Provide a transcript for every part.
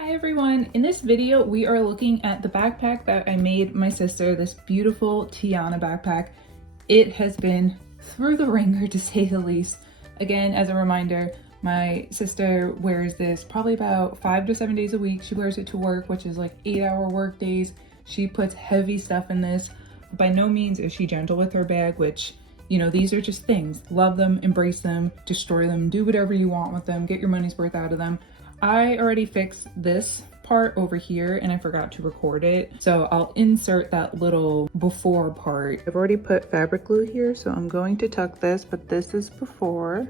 Hi everyone, in this video we are looking at the backpack that I made my sister, this beautiful Tiana backpack. It has been through the ringer to say the least. Again, as a reminder, my sister wears this probably about 5 to 7 days a week. She wears it to work, which is like 8-hour work days. She puts heavy stuff in this. By no means is she gentle with her bag, which, you know, these are just things. Love them, embrace them, destroy them, do whatever you want with them, get your money's worth out of them. I already fixed this part over here and I forgot to record it. So I'll insert that little before part. I've already put fabric glue here, so I'm going to tuck this, but this is before.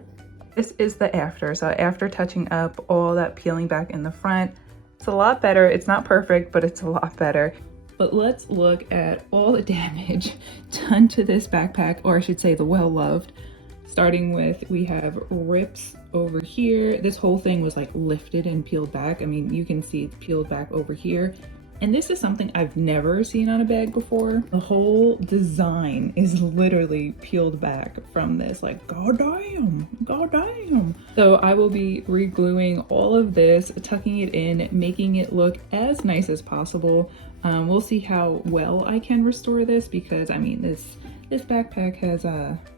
This is the after. So after touching up all that peeling back in the front, it's a lot better. It's not perfect, but it's a lot better. But let's look at all the damage done to this backpack, or I should say the well-loved. Starting with, we have rips over here. This whole thing was like lifted and peeled back. I mean, you can see it's peeled back over here. And this is something I've never seen on a bag before. The whole design is literally peeled back from this, like, goddamn, goddamn. So I will be re-gluing all of this, tucking it in, making it look as nice as possible. We'll see how well I can restore this because, I mean, this backpack has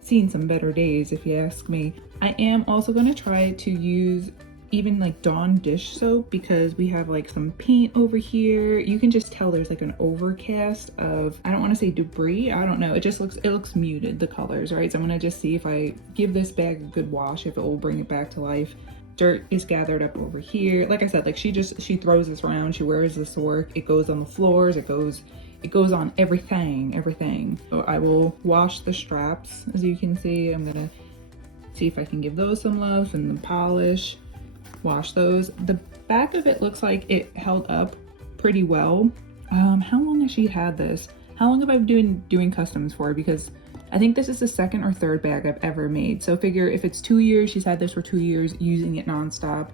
seen some better days, if you ask me. I am also going to try to use even like Dawn dish soap because we have like some paint over here. You can just tell there's like an overcast of, I don't want to say debris, I don't know, it looks muted, the colors, right? So I'm going to just see if I give this bag a good wash, if it will bring it back to life. Dirt is gathered up over here. Like I said, like she throws this around, she wears this to work, it goes on the floors, it goes on everything. So I will wash the straps. As you can see, I'm gonna see if I can give those some love and the polish, wash those. The back of it looks like it held up pretty well. How long has she had this? How long have I been doing customs for? Because I think this is the second or third bag I've ever made. So figure if it's 2 years, she's had this for 2 years, using it nonstop.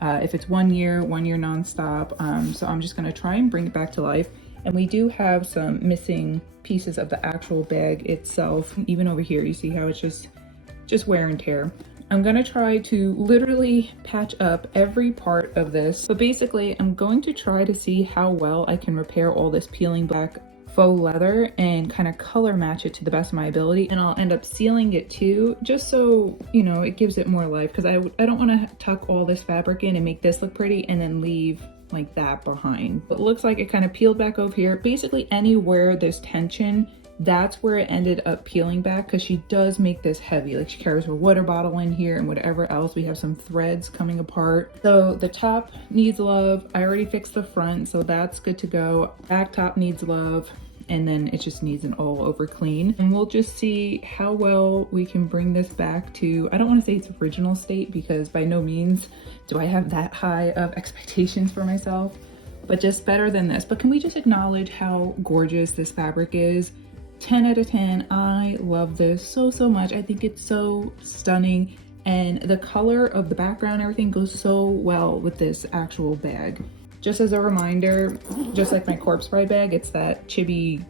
If it's 1 year, 1 year nonstop. So I'm just gonna try and bring it back to life. And we do have some missing pieces of the actual bag itself. Even over here, you see how it's just wear and tear. I'm gonna try to literally patch up every part of this. But basically, I'm going to try to see how well I can repair all this peeling back faux leather and kind of color match it to the best of my ability. And I'll end up sealing it too, just so, you know, it gives it more life. Because I don't want to tuck all this fabric in and make this look pretty and then leave like that behind. But it looks like it kind of peeled back over here. Basically anywhere there's tension, that's where it ended up peeling back, because she does make this heavy. Like she carries her water bottle in here and whatever else. We have some threads coming apart. So the top needs love. I already fixed the front, so that's good to go. Back top needs love. And then it just needs an all over clean. And we'll just see how well we can bring this back to, I don't want to say its original state because by no means do I have that high of expectations for myself, but just better than this. But can we just acknowledge how gorgeous this fabric is? 10 out of 10. I love this so much. I think it's so stunning. And the color of the background, everything goes so well with this actual bag. Just as a reminder, just like my corpse bride bag, it's that chibi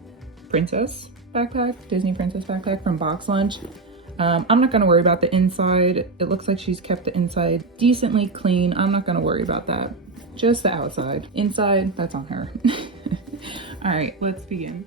princess backpack, Disney princess backpack from Box Lunch. I'm not gonna worry about the inside. It looks like she's kept the inside decently clean. I'm not gonna worry about that. Just the outside. Inside, that's on her. All right, let's begin.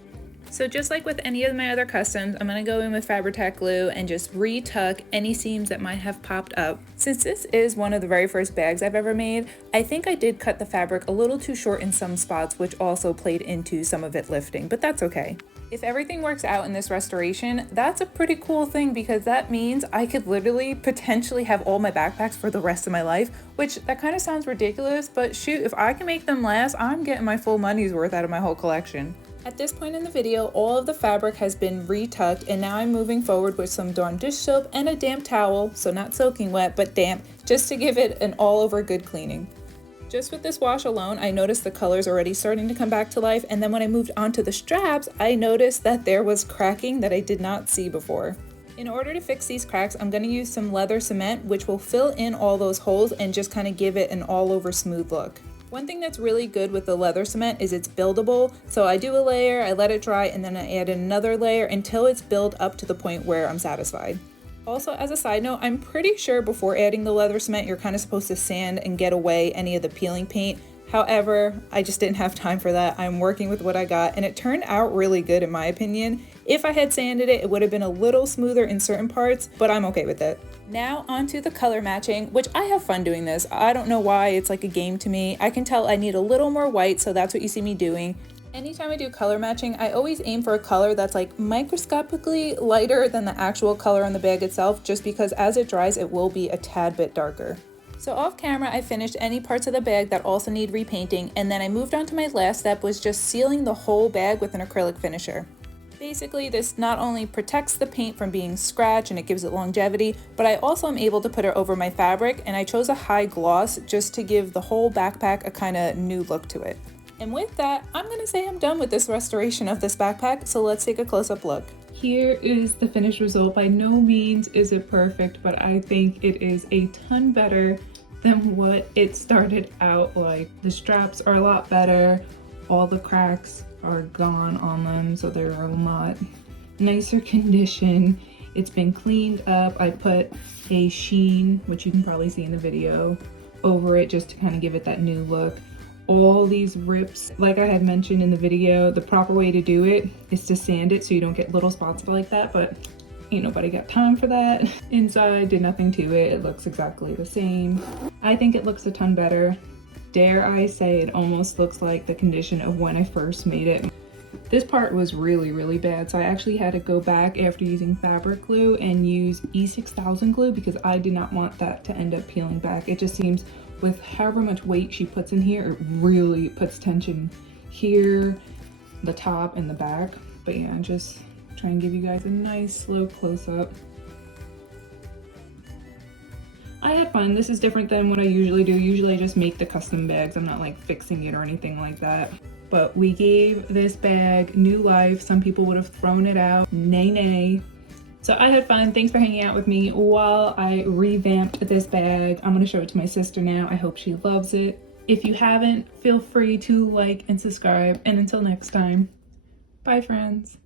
So just like with any of my other customs, I'm going to go in with Fabri-Tac glue and just re-tuck any seams that might have popped up. Since this is one of the very first bags I've ever made, I think I did cut the fabric a little too short in some spots, which also played into some of it lifting, but that's okay. If everything works out in this restoration, that's a pretty cool thing because that means I could literally potentially have all my backpacks for the rest of my life, which that kind of sounds ridiculous, but shoot, if I can make them last, I'm getting my full money's worth out of my whole collection. At this point in the video, all of the fabric has been re-tucked and now I'm moving forward with some Dawn dish soap and a damp towel, so not soaking wet, but damp, just to give it an all-over good cleaning. Just with this wash alone, I noticed the colors already starting to come back to life, and then when I moved onto the straps, I noticed that there was cracking that I did not see before. In order to fix these cracks, I'm going to use some leather cement, which will fill in all those holes and just kind of give it an all-over smooth look. One thing that's really good with the leather cement is it's buildable, so I do a layer, I let it dry, and then I add another layer until it's built up to the point where I'm satisfied. Also, as a side note, I'm pretty sure before adding the leather cement, you're kind of supposed to sand and get away any of the peeling paint. However, I just didn't have time for that. I'm working with what I got, and it turned out really good in my opinion. If I had sanded it, it would have been a little smoother in certain parts, but I'm okay with it. Now onto the color matching, which I have fun doing this. I don't know why, it's like a game to me. I can tell I need a little more white, so that's what you see me doing. Anytime I do color matching, I always aim for a color that's like microscopically lighter than the actual color on the bag itself, just because as it dries, it will be a tad bit darker. So off camera, I finished any parts of the bag that also need repainting, and then I moved on to my last step, was just sealing the whole bag with an acrylic finisher. Basically, this not only protects the paint from being scratched and it gives it longevity, but I also am able to put it over my fabric, and I chose a high gloss just to give the whole backpack a kind of new look to it. And with that, I'm gonna say I'm done with this restoration of this backpack, so let's take a close-up look. Here is the finished result. By no means is it perfect, but I think it is a ton better than what it started out like. The straps are a lot better, all the cracks are gone on them, so they're a lot nicer condition. It's been cleaned up. I put a sheen, which you can probably see in the video, over it just to kind of give it that new look. All these rips, like I had mentioned in the video, the proper way to do it is to sand it so you don't get little spots like that, but ain't nobody got time for that. Inside, did nothing to it. It looks exactly the same. I think it looks a ton better. Dare I say it almost looks like the condition of when I first made it. This part was really, really bad, so I actually had to go back after using fabric glue and use E6000 glue because I did not want that to end up peeling back. It just seems with however much weight she puts in here, it really puts tension here, the top and the back. But yeah, just try and give you guys a nice slow close-up. I had fun. This is different than what I usually do. Usually I just make the custom bags. I'm not like fixing it or anything like that. But we gave this bag new life. Some people would have thrown it out. Nay, nay. So I had fun. Thanks for hanging out with me while I revamped this bag. I'm gonna show it to my sister now. I hope she loves it. If you haven't, feel free to like and subscribe. And until next time, bye friends.